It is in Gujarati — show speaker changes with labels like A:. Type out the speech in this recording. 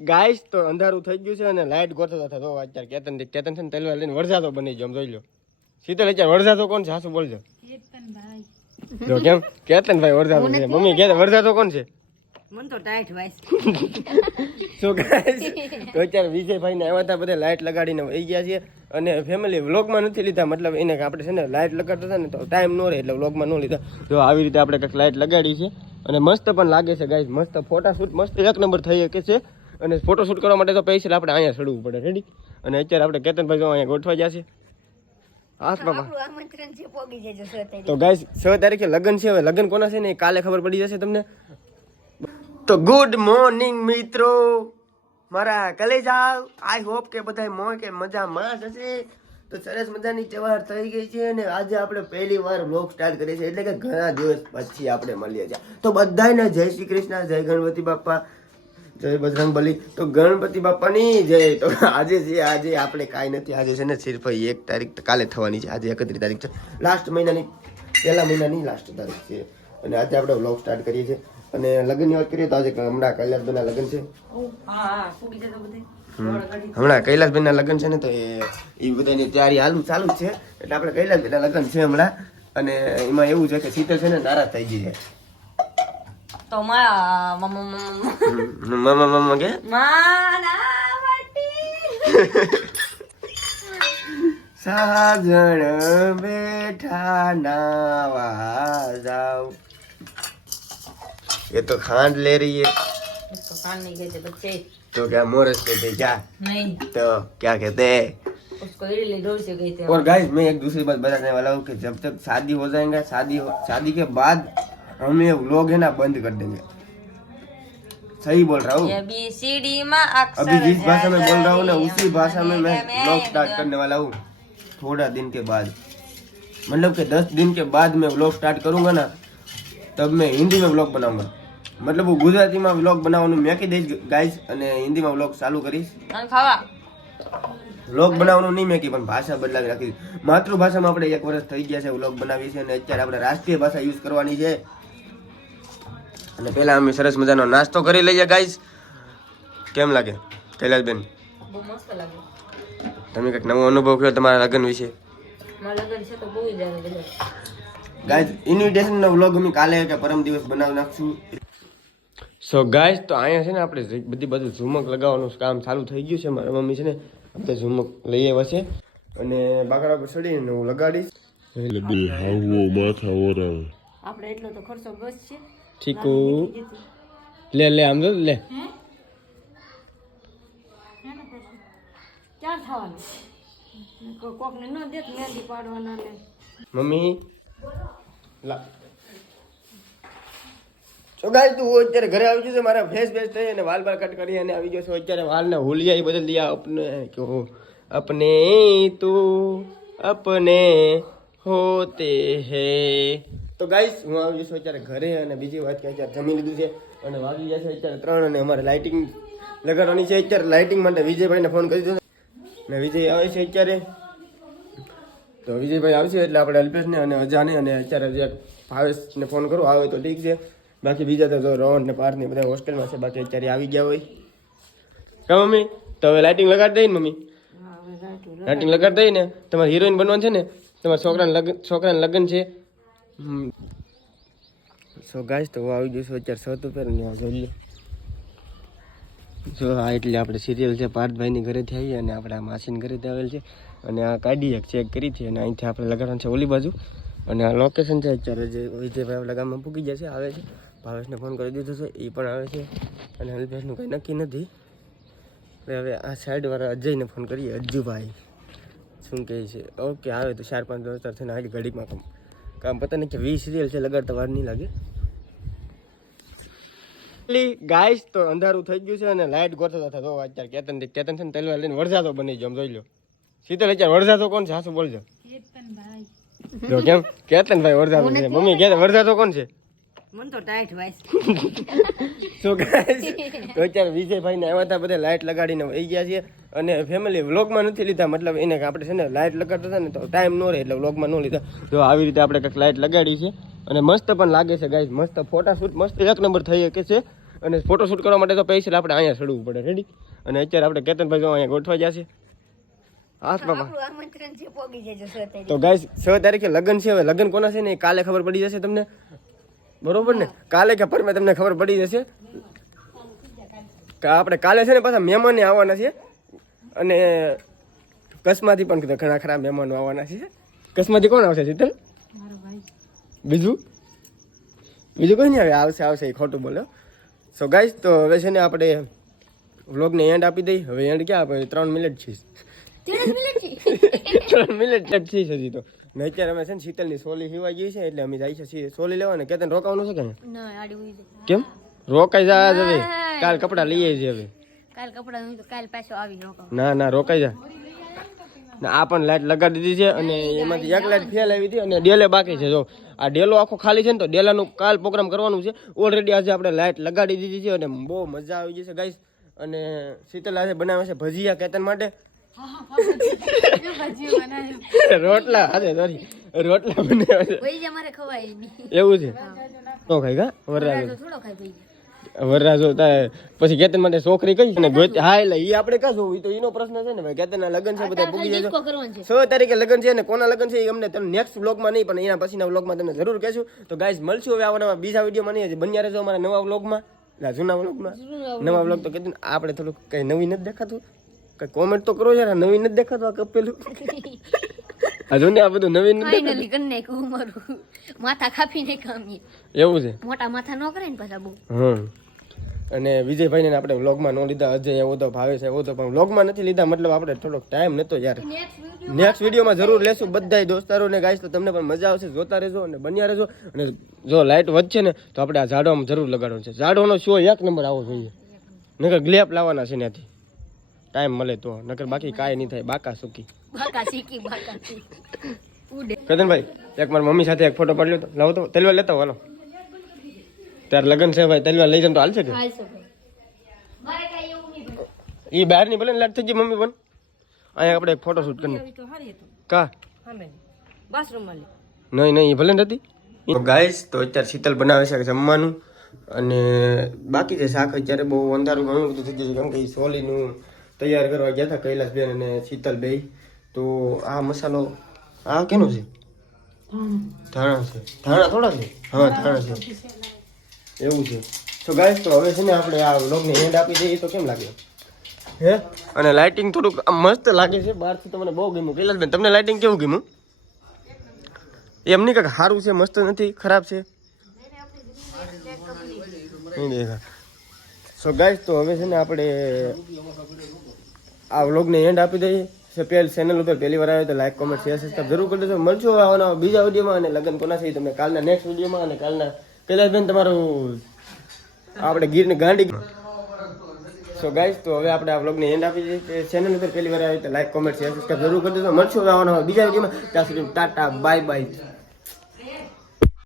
A: ગાઈસ તો અંધારું થઈ ગયું છે અને લાઈટ ગોઠવતા થતો અત્યારે કેતન કેતન છે ને તલવાર લઈને વરસાદો બની ગયો આમ જોઈ લો શીતલ અત્યારે વરસાદો કોણ છે? સાસુ બોલજો. જો કેમ? કેતન ભાઈ વરસાદો છે. મમ્મી કે વરસાદો કોણ છે?
B: મને તો ટાઈટ વાઈસ.
A: સો ગાઈસ તો અત્યારે વિજયભાઈ ને આવ્યા હતા બધા લાઇટ લગાડીને વહી ગયા છે. અને ફેમિલી વ્લોગમાં નથી લીધા. મતલબ એને આપણે છે ને લાઇટ લગાડતા હતા ને તો ટાઈમ ન રહે એટલે વ્લોગમાં ન લીધા. જો આવી રીતે આપણે કંઈક લાઈટ લગાડી છે. અને મસ્ત પણ લાગે છે ગાઈસ મસ્ત ફોટા શૂટ મસ્ત એક નંબર થઈ શકે છે. અને ફોટો શૂટ કરવા માટે તો પૈસા આપણે અહીંયા ચડવું પડે. રેડી અને અત્યારે આપણે કેતનભાઈ જો અહીંયા ગોઠવા જશે તો ગાઈસ છ તારીખે. લગ્ન છે હવે લગ્ન કોના છે ને કાલે ખબર પડી જશે તમને. તો ગુડ મોર્નિંગ મિત્રો. મારા કલેજા આઈ હોપ કે બધા મોય કે મજા માં હશે. તો સરસ મજાની તહેવાર થઈ ગઈ છે અને આજે આપણે પહેલી વાર વ્લોગ સ્ટાર્ટ કરીએ છીએ. એટલે કે ઘણા દિવસ પછી આપણે મળીએ છીએ. તો બધાને જય શ્રી કૃષ્ણ જય ગણપતિ બાપ્પા જય બજરંગ બલી. તો ગણપતિ બાપાની જય. તો આજે છે આજે આપણે કાંઈ નથી. આજે છે ને સિર્ફ એક તારીખ કાલે થવાની છે. આજે એકત્રીસ તારીખ છે. લાસ્ટ મહિનાની પહેલા મહિનાની લાસ્ટ તારીખ છે. અને આજે આપણે વ્લોગ સ્ટાર્ટ કરીએ છીએ. અને લગ્નની વાત કરીએ તો આજે હમણાં કૈલાસભાઈના લગ્ન છે. હમ. હમણાં કૈલાસભાઈના લગ્ન છે ને તો એ બધાની તૈયારી હાલ ચાલુ છે. એટલે આપણે કૈલાસભાઈના લગ્ન છે હમણાં. અને એમાં એવું છે કે શીતલ છે ને નારાજ થઈ ગઈ છે.
B: તો મા મમ્મા મમ્મા
A: હમ, મમ્મા મમ્મા કે
B: માના વાટી
A: સાજણ બેઠા નાવા જાવ ये तो खांड ले रही है
B: इसको कान नहीं कहते बच्चे
A: तो क्या मोरस कहते हैं क्या
B: नहीं
A: तो क्या कहते हैं
B: उसको इडली डोसे कहते हैं
A: और गाइस मैं एक दूसरी बात बताने वाला हूँ कि जब तक शादी हो जाएगा शादी हो शादी के बाद हम ये व्लॉग है ना बंद कर देंगे सही बोल रहा हूँ
B: ये बी सी डी में अक्षर
A: अभी जिस भाषा में बोल रहा हूँ ना
B: जाएगा,
A: उसी भाषा में मैं
B: मैं-
A: व्लॉग स्टार्ट करने वाला हूँ थोड़ा दिन के बाद मतलब कि दस दिन के बाद मैं व्लॉग स्टार्ट करूंगा ना तब मैं हिंदी में व्लॉग बनाऊंगा मतलब હું ગુજરાતીમાં વ્લોગ બનાવવાનું મેં કહી દઈશ ગાઈસ અને હિન્દીમાં વ્લોગ ચાલુ કરીશ
B: અને ખાવા
A: વ્લોગ બનાવવાનું નહીં મેં કહી પણ ભાષા બદલાવી રાખી માતૃભાષામાં આપણે એક વર્ષ થઈ ગયા છે વ્લોગ બનાવીએ છીએ અને અત્યારે આપણે રાષ્ટ્રીય ભાષા યુઝ કરવાની છે અને પહેલા અમે સરસ મજાનો નાસ્તો કરી લઈએ ગાઈસ કેમ લાગે કૈલાસબેન?
B: બહુ મસ્ત લાગે.
A: તમે કંઈક નવો અનુભવ કર્યો તમારા લગ્ન વિશે? ગાઈસ ઇન્વિટેશનનો વ્લોગ અમે કાલે કે પરમ દિવસ બનાવી નાખશું. સો ગાઈસ તો અહીંયા છે ને આપણે બધી બધું ઝુમક લગાવવાનું કામ ચાલુ થઈ ગયું છે મારા મમ્મી છે ને આપણે ઝુમક લઈ આવ્યા છે. અને બાકડા પર ચડીને હું લગાડીશ.
B: આપણે એટલો તો ખર્ચો બસ છે.
A: ઠીકુ. લે લે આમ જો લે. મમ્મી લા. સો તું અત્યારે ઘરે આવી જશે મારા ફેસ ફેસ થઈ અને વાલ બાલ કટ કરી અને આવી જશે અત્યારે વાલને હોલિયા એ બદલ દિયા અપને કયો અપને તું અપને હોતે હૈ. તો ગાઈસ હું આવી જશું અત્યારે ઘરે અને બીજી વાત કે અત્યારે જમી લીધું છે અને વાગી જશે અત્યારે ત્રણ અને અમારે લાઇટિંગ લગાડવાની છે. અત્યારે લાઇટિંગ માટે વિજયભાઈને ફોન કરી દીધો ને વિજય આવે છે અત્યારે. તો વિજયભાઈ આવશે એટલે આપણે અલ્પેશને અને અજાને અને અત્યારે જે ભાવેશને ફોન કરો આવે તો ઠીક છે. બાકી બીજા તો રોહન ને પાર્થ ને બધા હોસ્ટેલમાં છે બાકી અત્યારે આવી ગયા હોય. કા મમ્મી? તો હવે લાઇટિંગ લગાડી દઈ ને મમ્મી? લાઇટિંગ લગાડી દઈ ને? તમારે હિરોઈન બનવાનું છે ને? તમારા છોકરાને લગ્ન છોકરાને લગ્ન છે? સો ગાઈસ તો હું આવી ગયું છું અત્યારે સૌ ઉપર ને જોઈ લો. જો આ એટલે આપણે સિરિયલ છે પાર્થભાઈની ઘરેથી આવી અને આપણે આ માસીની ઘરેથી આવેલ છે. અને આ કાઢી એક ચેક કરી છે અને અહીંથી આપણે લગાડવાનું છે ઓલી બાજુ. અને આ લોકેશન છે અત્યારે જે વિજયભાઈ આપણા ગામમાં પૂકી જશે આવે છે. ભાવેશને ફોન કરી દીધો છે એ પણ આવે છે. અને અલ્પેશનું કંઈ નક્કી નથી. હવે આ સાઈડવાળા અજયને ફોન કરીએ. અજ્જુભાઈ શું કહે છે? ઓકે આવે તો ચાર પાંચ દોસ્તાર થઈને આજે ઘડીકમાં કામ પતા નહીં કે વીસ સિરિયલ છે લગાડતા વાર નહીં લાગે. ગાઈસ તો અંધારું થઈ ગયું છે અને લાઇટ ગોઠવતા થતો અત્યારે કેતન કેતન છે ને તલવાર લઈને વરસાદો બની ગયો આમ જોઈ લો. શીતલ અત્યારે વરસાદો કોણ છે? હાસુ બોલજો. જો કેમ? કેતન ભાઈ વરસાદો છે. મમ્મી કે વરસાદો કોણ છે?
B: મન તો ટાઈટ વાઈસ.
A: સો ગાઈસ તો અત્યારે વિજયભાઈ ને આવ્યા હતા બધા લાઈટ લગાડીને વહી ગયા છે અને ફેમિલી વ્લોગમાં નથી લીધા મતલબ એને આપણે છે ને લાઇટ લગાડતા હતા ને તો ટાઈમ ન રહે એટલે વ્લોગમાં ન લીધા. જો આવી રીતે આપણે કંઈક લાઈટ લગાડી છે અને મસ્ત પણ લાગે છે ગાઈઝ મસ્ત ફોટાશૂટ મસ્ત એક નંબર થઈ શકે છે. અને ફોટોશૂટ કરવા માટે તો પૈસા આપણે અહીંયા ચડવું પડે રેડી અને અત્યારે આપણે કેતનભાઈ જો અહીંયા ગોઠવા જશે.
B: પોગી જજો
A: તો ગાઈઝ છ તારીખે લગ્ન છે હવે લગ્ન કોના છે ને કાલે ખબર પડી જશે તમને? બરોબર ને? કાલે કે પરમે તમને ખબર પડી જશે? કે આપણે કાલે છે ને પાછા મહેમાને આવવાના છે? અને કચ્છમાંથી પણ ઘણા ખરા મહેમાનો આવવાના છે. કચ્છમાંથી કોણ આવશે શીતલ બીજું? બીજું કોઈ નહીં આવે? આવશે આવશે એ ખોટું બોલો. સો ગાઈઝ તો હવે છે ને આપણે વ્લોગને એન્ડ આપી દઈ હવે એન્ડ ક્યાં? આપણે ત્રણ મિનિટ છે.
B: ત્રણ મિનિટ છે.
A: હજી તો. ને અત્યારે અમે છે ને શીતલની સોલી સીવાઈ ગઈ છે એટલે અમે જાય છે સોલી લેવા ને કેતન રોકાવાનું છે કે કેમ? રોકાઈ જાય જ હવે કાલ કપડાં લઈએ છીએ હવે.
B: કાલ કપડા ધોઈ તો કાલ પાછો આવી રોકાવ.
A: ના ના રોકાઈ જા. ને આ પણ લાઈટ લગાડી દીધી છે અને એમાંથી એક લાઈટ ફેલ આવી હતી અને ડેલે બાકી છે. જો આ ડેલો આખો ખાલી છે ને તો ડેલાનું કાલ પ્રોગ્રામ કરવાનું છે. ઓલરેડી આજે આપણે લાઈટ લગાડી દીધી છે અને બહુ મજા આવી જશે ગાઈસ અને શીતલ આજે બનાવે છે ભજીયા કેતન માટે. રોટલા અરે સોરી રોટલા બનાવે છે. એવું છે? તો ખાઈ ગા વરરાજ.
B: થોડો ખાઈ
A: વરરાજો થાય પછી કેતન માટે છોકરી કઈ? અને ને હા એટલે ઈ આપણે કા જોવું તો એનો પ્રશ્ન છે ને ભાઈ કેતન ના લગ્ન છે બધા ભૂગી જજો.
B: છે.
A: તારીખે લગ્ન છે ને કોના લગ્ન છે એ અમને તમને નેક્સ્ટ વ્લોગમાં નહીં પણ એના પછીના વ્લોગમાં તમને જરૂર કહેશું. તો ગાઈઝ મળશું હવે આવવાના બીજા વિડીયોમાં નહીં હજી બન્યા રહેજો અમારા નવા વ્લોગમાં એટલે જૂના વ્લોગમાં નવા વ્લોગ તો કીધું આપણે થોડુંક કઈ નવી નથી દેખાતું. કઈ કોમેન્ટ તો કરો યાર નવી નથી દેખાતું આ કપેલું આ જો ને આ બધું નવીન
B: ફાઇનલી કરી નાખ્યું મારું માથા કાપી નાખ્યા
A: એવું છે?
B: મોટા માથા ન કરે ને પાછા બહુ.
A: હમ. અને વિજયભાઈને આપણે વ્લોગમાં ન લીધા. અજય એવો તો ભાવે છે એવો તો પણ વ્લોગમાં નથી લીધા. મતલબ આપણે થોડોક ટાઈમ નતો યાર. નેક્સ્ટ વિડીયોમાં જરૂર લેશું બધાય દોસ્તારોને ગાઈશ તો તમને પણ મજા આવશે. જોતા રહેજો અને બન્યા રહેજો. અને જો લાઇટ વધશે ને તો આપણે આ ઝાડવામાં જરૂર લગાડવાનું છે. ઝાડવાનો શો એક નંબર આવવો જોઈએ. નકર ગ્લેપ લાવવાના છે ત્યાંથી. ટાઈમ મળે તો. નકર બાકી કાંઈ નહીં થાય. બાકા સુકી
B: બાકા શીખી બાકા શીખી. ઉડે.
A: કદનભાઈ એક મારા મમ્મી સાથે એક ફોટો પાડ્યો તો લાવો તો તલવાર લેતા હાલો. ત્યારે લગ્ન છે ભાઈ તલવાર લઈ જાય તો હાલશે કે?
B: એ ભાઈ. મારે કાંઈ એવું નહીં ભાઈ.
A: એ બહારની ભલે ને લાટ થઈ ગઈ મમ્મી પણ. અહીંયા આપણે એક ફોટો શૂટ કરીને
B: તો હારી હતું.
A: કા?
B: હા
A: નહીં નહીં એ ભલે ને હતી. તો ગાઈસ તો અત્યારે શીતલ બનાવે છે જમવાનું. અને બાકી જે શાક અત્યારે બહુ અંધારું ઘણું બધું થઈ ગયું છે. કેમ કે સોલીનું તૈયાર કરવા ગયા હતા કૈલાસબેન અને શીતલ બે તો આ મસાલો આ કેનો છે? ધાણા છે. ધાણા થોડા છે? હા ધાણા છે. એવું છે. તો ગાઈસ તો હવે છે ને આપણે આ વ્લોગને એન્ડ આપી દઈએ. તો કેમ લાગે હે? અને લાઇટિંગ થોડુંક મસ્ત લાગે છે. બહારથી તમને બહુ ગમ્યું. કૈલાસબેન તમને લાઇટિંગ કેવું ગમ્યું? એમ નહીં કાંઈક સારું છે મસ્ત નથી ખરાબ છે. નહીં દેખા સો ગાઈસ તો હવે છે ને આપણે આ વ્લોગને એન્ડ આપી દઈએ. પેલ ચેનલ ઉપર પહેલી વાર આવે તો લાઈક કોમેન્ટ શેર સબસ્ક્રાઈબ જરૂર કરી દેજો. મળજો આવવાના બીજા વિડીયોમાં અને લગ્ન કોના છે તમે કાલના નેક્સ્ટ વિડીયોમાં અને કાલના કૈલાસબેન તમારું આપણે ગીરની ગાંડી સો ગાઈસ તો હવે આપણે આ વ્લોગને એન્ડ આપી દઈએ. ચેનલ ઉપર પહેલી વાર આવે તો લાઈક કોમેન્ટ શેર સબસ્ક્રાઈબ જરૂર કરી દેજો. મળશું આવવાના બીજા વિડીયોમાં. ત્યાં સુધી ટાટા બાય બાય